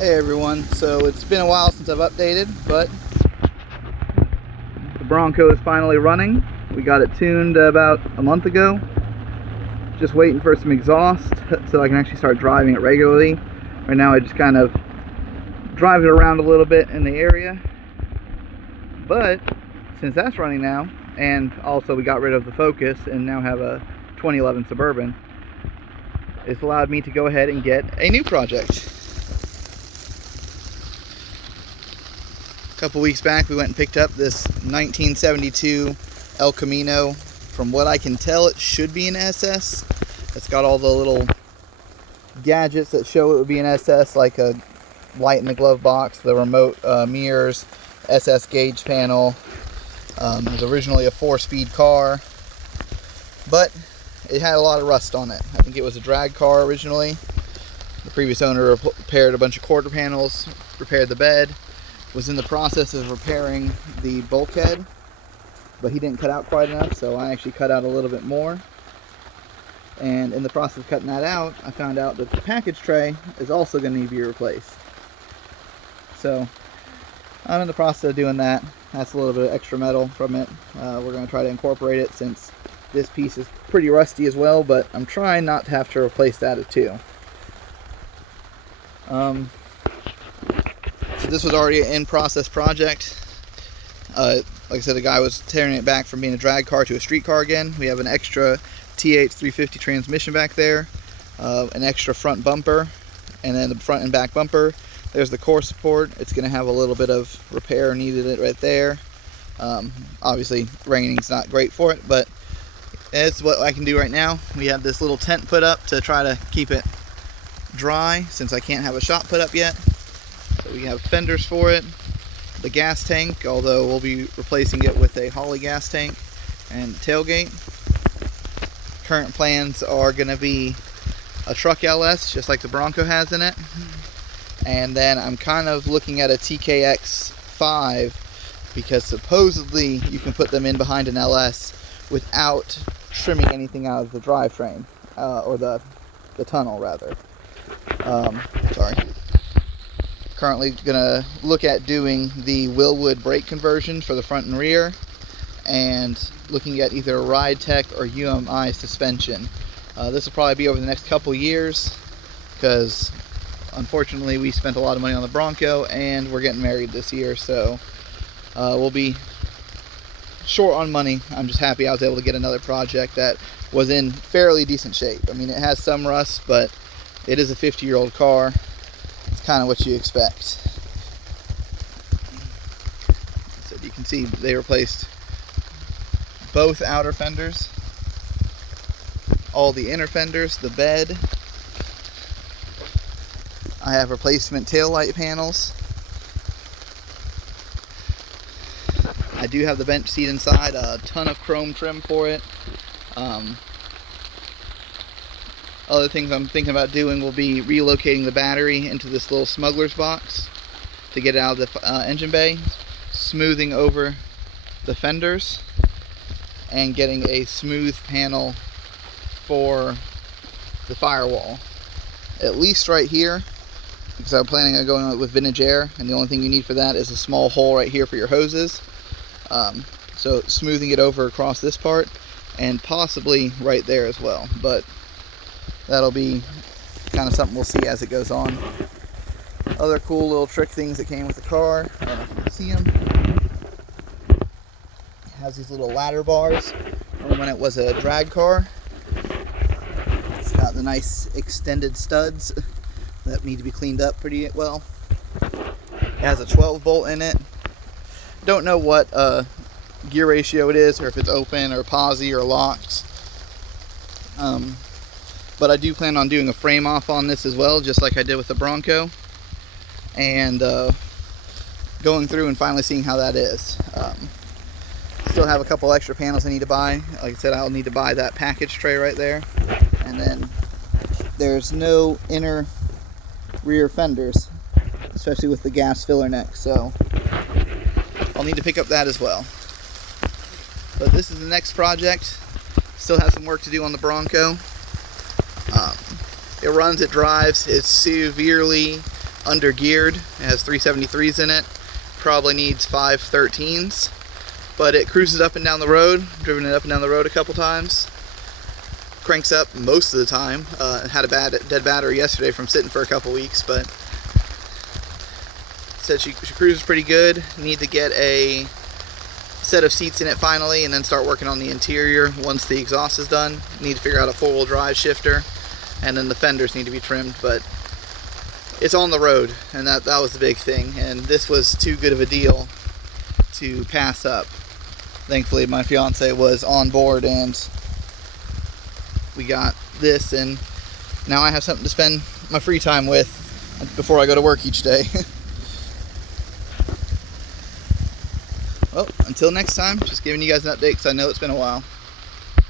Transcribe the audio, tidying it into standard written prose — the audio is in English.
Hey everyone, so it's been a while since I've updated, but the Bronco is finally running. We got it tuned about a month ago. Just waiting for some exhaust so I can actually start driving it regularly. Right now I just kind of drive it around a little bit in the area. But since that's running now, and also we got rid of the Focus and now have a 2011 Suburban, it's allowed me to go ahead and get a new project. A couple weeks back we went and picked up this 1972 El Camino. From what I can tell, it should be an SS. It's got all the little gadgets that show it would be an SS, like a light in the glove box, the remote mirrors, SS gauge panel. It was originally a 4-speed car, but it had a lot of rust on it. I think it was a drag car originally. The previous owner repaired a bunch of quarter panels, repaired the bed, was in the process of repairing the bulkhead, but he didn't cut out quite enough, so I actually cut out a little bit more. And in the process of cutting that out, I found out that the package tray is also going to need to be replaced. So I'm in the process of doing that. That's a little bit of extra metal from it. We're going to try to incorporate it since this piece is pretty rusty as well, but I'm trying not to have to replace that too. So this was already an in-process project. Like I said, the guy was tearing it back from being a drag car to a street car again. We have an extra TH350 transmission back there, an extra front bumper, and then the front and back bumper. There's the core support. It's going to have a little bit of repair needed it right there. Obviously, raining's not great for it, but it's what I can do right now. We have this little tent put up to try to keep it dry since I can't have a shop put up yet. So we have fenders for it. The gas tank, although we'll be replacing it with a Holly gas tank, and tailgate. Current plans are going to be a truck LS, just like the Bronco has in it. And then I'm kind of looking at a TKX 5, because supposedly you can put them in behind an LS without trimming anything out of the drivetrain, or the tunnel rather. Sorry. Currently gonna look at doing the Willwood brake conversion for the front and rear, and looking at either a Ride Tech or UMI suspension. This will probably be over the next couple years, because unfortunately we spent a lot of money on the Bronco and we're getting married this year, so we'll be short on money. I'm just happy I was able to get another project that was in fairly decent shape. I mean, it has some rust, but it is a 50-year-old car. It's kind of what you expect. So you can see they replaced both outer fenders, all the inner fenders, the bed. I have replacement tail light panels. I do have the bench seat inside, a ton of chrome trim for it. Other things I'm thinking about doing will be relocating the battery into this little smuggler's box to get it out of the engine bay, smoothing over the fenders, and getting a smooth panel for the firewall. At least right here, because I'm planning on going with vintage air, and the only thing you need for that is a small hole right here for your hoses. So smoothing it over across this part, and possibly right there as well, but that'll be kind of something we'll see as it goes on. Other cool little trick things that came with the car, I don't know if you can see them. It has these little ladder bars from when it was a drag car. It's got the nice extended studs that need to be cleaned up pretty well. It has a 12 bolt in it. Don't know what gear ratio it is, or if it's open or posi or locked. But I do plan on doing a frame off on this as well, just like I did with the Bronco, and going through and finally seeing how that is. Still have a couple extra panels I need to buy. Like I said, I'll need to buy that package tray right there, and then there's no inner rear fenders, especially with the gas filler neck, so I'll need to pick up that as well. But this is the next project. Still have some work to do on the Bronco. It runs, it drives, it's severely under geared. It has 373s in it. Probably needs 513s, but it cruises up and down the road. Driven it up and down the road a couple times. Cranks up most of the time. Had a dead battery yesterday from sitting for a couple weeks, but said she cruises pretty good. Need to get a set of seats in it finally, and then start working on the interior once the exhaust is done. Need to figure out a four-wheel drive shifter, and then the fenders need to be trimmed, but it's on the road, and that was the big thing, and this was too good of a deal to pass up. Thankfully my fiance was on board, and we got this, and now I have something to spend my free time with before I go to work each day. Well, until next time, just giving you guys an update because I know it's been a while.